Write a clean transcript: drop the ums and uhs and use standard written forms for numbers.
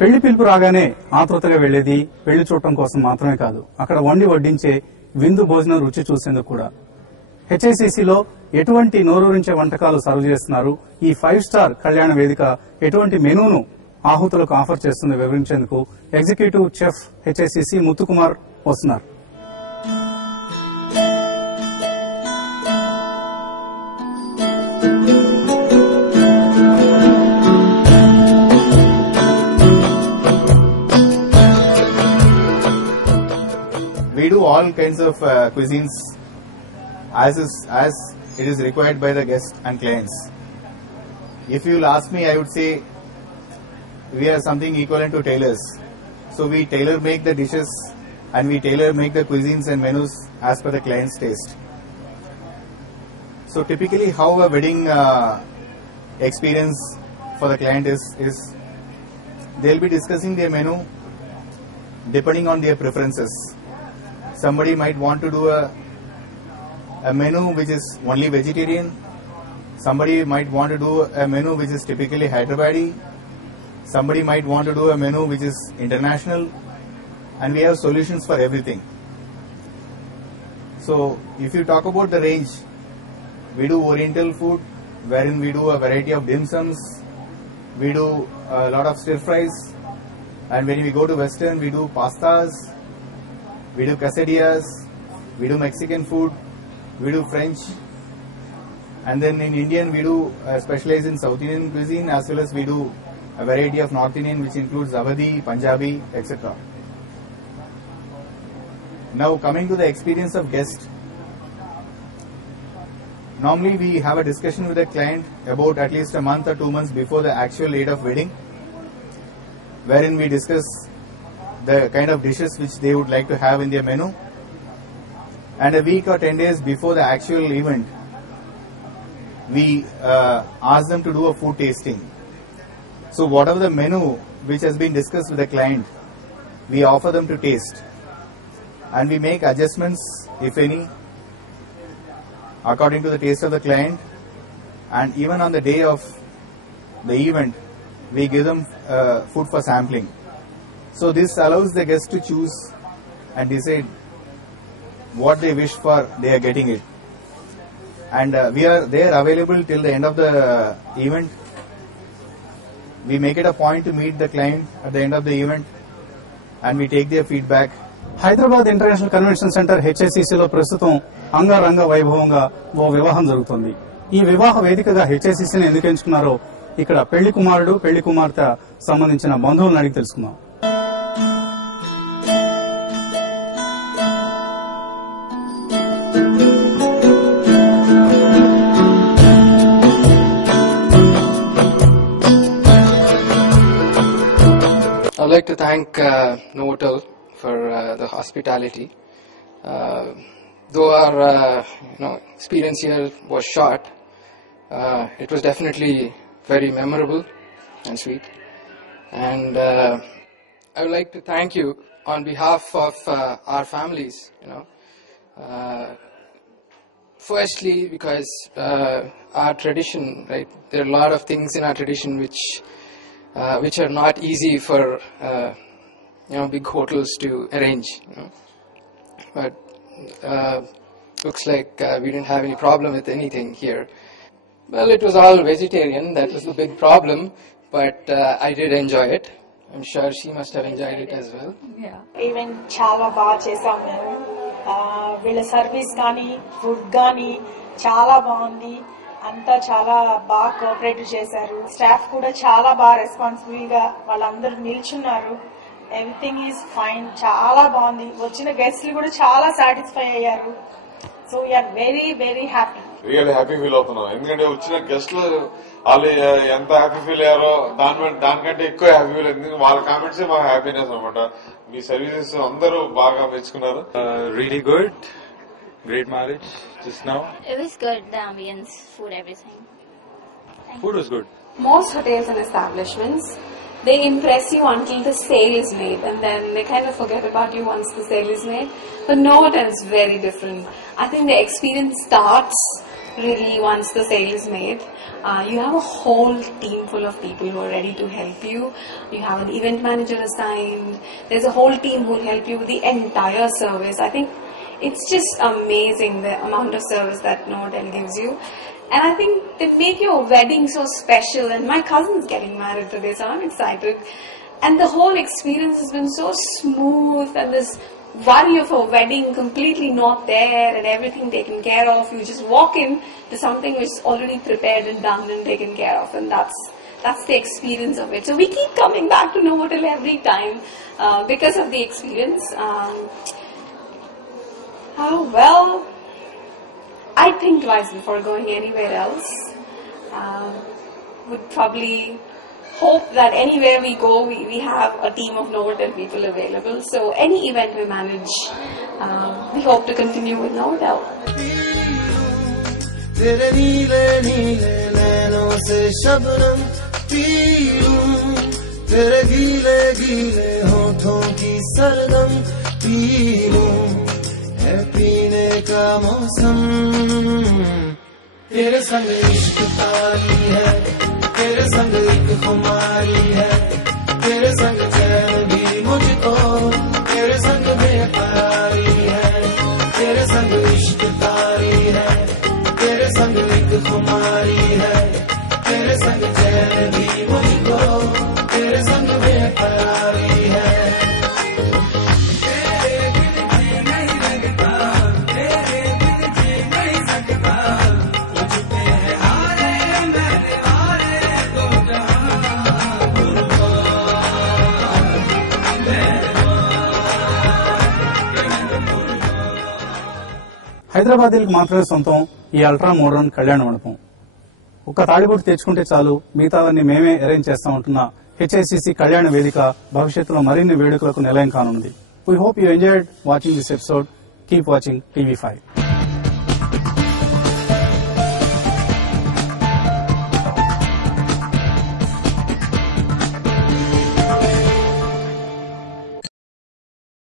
పెళ్లి పిలుపు రాగానే ఆతృతగా వెళ్లేది పెళ్లి చూడటం కోసం మాత్రమే కాదు, అక్కడ వండి వడ్డించే విందు భోజనం రుచి చూసేందుకు కూడా. హెచ్ఐసిసిలో ఎటువంటి నోరూరించే వంటకాలు సర్వ్ చేస్తున్నారు, ఈ 5 స్టార్ కళ్యాణ వేదిక ఎటువంటి మెనూను ఆహుతులకు ఆఫర్ చేస్తుందో వివరించేందుకు ఎగ్జిక్యూటివ్ చెఫ్ హెచ్ఐసిసి ముత్తుకుమార్ వస్తున్నారు. We do all kinds of cuisines as it is required by the guests and clients. If you'll ask me, I would say we are something equivalent to tailors. So we tailor make the dishes and we tailor make the cuisines and menus as per the client's taste. So typically how a wedding experience for the client is they'll be discussing their menu depending on their preferences. Somebody might want to do a menu which is only vegetarian. Somebody might want to do a menu which is typically Hyderabadi. Somebody might want to do a menu which is international. And we have solutions for everything. So if you talk about the range, we do Oriental food wherein we do a variety of dim sums. We do a lot of stir fries. And when we go to Western, we do pastas. We do quesadillas, we do Mexican food, we do French, and then in Indian we do specialize in South Indian cuisine as well as we do a variety of North Indian which includes Awadhi, Punjabi, etc. Now coming to the experience of guest, normally we have a discussion with the client about at least a month or 2 months before the actual date of wedding, wherein we discuss the kind of dishes which they would like to have in their menu, and a week or 10 days before the actual event we ask them to do a food tasting. So whatever the menu which has been discussed with the client, we offer them to taste and we make adjustments if any according to the taste of the client, and even on the day of the event we give them food for sampling. So this allows the guests to choose and decide what they wish for, they are getting it. And we are there available till the end of the event. We make it a point to meet the client at the end of the event and we take their feedback. Hyderabad international convention centre హెచ్ఐసిసిలో ప్రస్తుతం అంగరంగ వైభవంగా ఓ వివాహం జరుగుతోంది. ఈ వివాహ వేదికగా హెచ్ఐసిసిని ఎందుకు ఎంచుకున్నారో ఇక్కడ పెళ్లి కుమారుడు పెళ్లి కుమార్తె సంబంధించిన బంధువులను అడిగి తెలుసుకుందాం. I'd like to thank Novotel for the hospitality. Though our experience here was short, it was definitely very memorable and sweet. And I would like to thank you on behalf of our families. Firstly, because our tradition, right? There are a lot of things in our tradition which are not easy for big hotels to arrange. But looks like we didn't have any problem with anything here. Well, it was all vegetarian. That was the big problem. But I did enjoy it. I'm sure she must have enjoyed it as well. Yeah. Even chala baga chesam మేము. వీళ్ళ service కానీ food కానీ చాలా బాగుంది. అంతా చాలా బాగా cooperate చేశారు. స్టాఫ్ కూడా చాలా బాగా రెస్పాన్సిబుల్ గా వాళ్ళందరూ నిల్చున్నారు. Everything is fine. చాలా బాగుంది. వచ్చిన గెస్ట్లు కూడా చాలా సాటిస్ఫై అయ్యారు. So we are very very happy. Really happy feel అవుతున్నాం. ఎందుకంటే వచ్చిన గెస్ట్లు వాళ్ళు ఎంత హ్యాపీ ఫీల్ అయ్యారో దానికంటే ఎక్కువ హ్యాపీ ఫీల్ అయింది. వాళ్ళ కామెంట్స్ మా హ్యాపీనెస్ అనమాట. మీ సర్వీసెస్ అందరూ బాగా మెచ్చుకున్నారు. Really good. Great marriage just now. It was good, the ambience, food, everything. Food was good. Most hotels and establishments, they impress you until the sale is made, and then they kind of forget about you once the sale is made. But Novotel is very different. I think the experience starts really once the sale is made. You have a whole team full of people who are ready to help you. You have an event manager assigned. There's a whole team who will help you with the entire service. I think it's just amazing the amount of service that Novotel gives you. And I think they make your wedding so special. And my cousin's getting married today, so I'm excited. And the whole experience has been so smooth, and this worry of a wedding completely not there and everything taken care of. You just walk in to something which is already prepared and done and taken care of, and that's the experience of it. So we keep coming back to Novotel every time because of the experience. Well, I think twice before going anywhere else. Would probably hope that anywhere we go, we have a team of Novotel people available. So any event we manage, we hope to continue with Novotel. तेरे नीले नीले नैनों से Shabnam P लूं, तेरे गीले गीले होठों की सरगम पी लूं, है पीने का मौसम। तेरे संग इश्क तारी है, तेरे संग एक खुमारी है, तेरे संग चैन भी मुझको, तेरे संग बेकरारी है, तेरे संग इश्क तारी है, तेरे संग एक खुमारी है, तेरे संग चैन भी मुझको, तेरे संग बेकरारी है। హైదరాబాదీలకు మాత్రమే సొంతం ఈ అల్ట్రా మోడర్న్ కళ్యాణ మండపం. ఒక్క తాళిబొట్టు తెచ్చుకుంటే చాలు, మిగతావన్నీ మేమే అరేంజ్ చేస్తామంటున్న హెచ్ఐసిసి కళ్యాణ వేదిక భవిష్యత్తులో మరిన్ని వేడుకలకు నిలయం కానుంది. We hope you enjoyed watching this episode. Keep watching TV5.